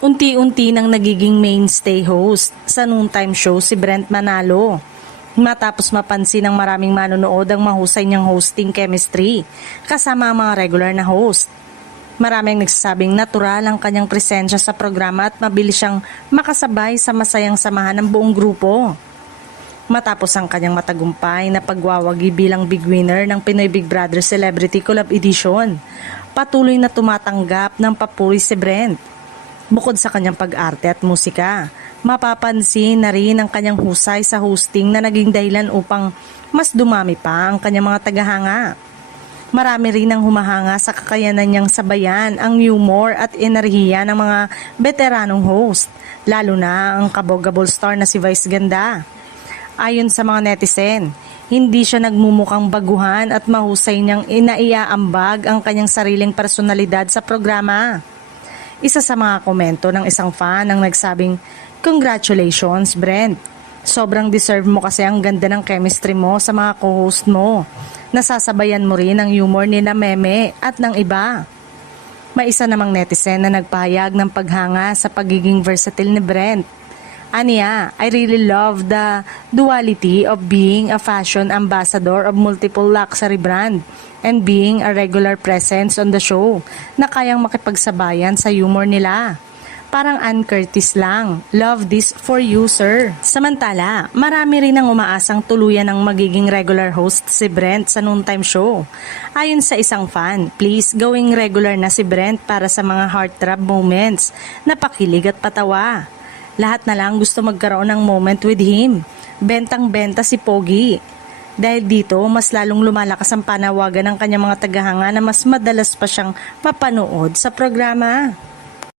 Unti-unti nang nagiging mainstay host sa noontime show si Brent Manalo. Matapos mapansin ng maraming manonood ang mahusay niyang hosting chemistry kasama ang mga regular na host. Maraming nagsasabing natural ang kanyang presensya sa programa at mabilis siyang makasabay sa masayang samahan ng buong grupo. Matapos ang kanyang matagumpay na pagwawagi bilang big winner ng Pinoy Big Brother Celebrity Collab Edition, patuloy na tumatanggap ng papuri si Brent. Bukod sa kanyang pag-arte at musika, mapapansin na rin ang kanyang husay sa hosting na naging dahilan upang mas dumami pa ang kanyang mga tagahanga. Marami rin ang humahanga sa kakayanan niyang sabayan ang humor at enerhiya ng mga veteranong host, lalo na ang kabogable star na si Vice Ganda. Ayon sa mga netizen, hindi siya nagmumukhang baguhan at mahusay niyang inaiaambag ang kanyang sariling personalidad sa programa. Isa sa mga komento ng isang fan ang nagsabing, "Congratulations, Brent. Sobrang deserve mo kasi ang ganda ng chemistry mo sa mga co-host mo. Nasasabayan mo rin ang humor ni na Meme at ng iba." May isa namang netizen na nagpahayag ng paghanga sa pagiging versatile ni Brent. Aniya, "I really love the duality of being a fashion ambassador of multiple luxury brand and being a regular presence on the show na kayang makipagsabayan sa humor nila. Parang Ann Curtis lang. Love this for you, sir." Samantala, marami rin ang umaasang tuluyan ng magiging regular host si Brent sa noontime show. Ayon sa isang fan, please gawing regular na si Brent para sa mga heartthrob moments na pakilig at patawa. Lahat na lang gusto magkaroon ng moment with him. Bentang-benta si Pogi. Dahil dito, mas lalong lumalakas ang panawagan ng kanyang mga tagahanga na mas madalas pa siyang mapanood sa programa.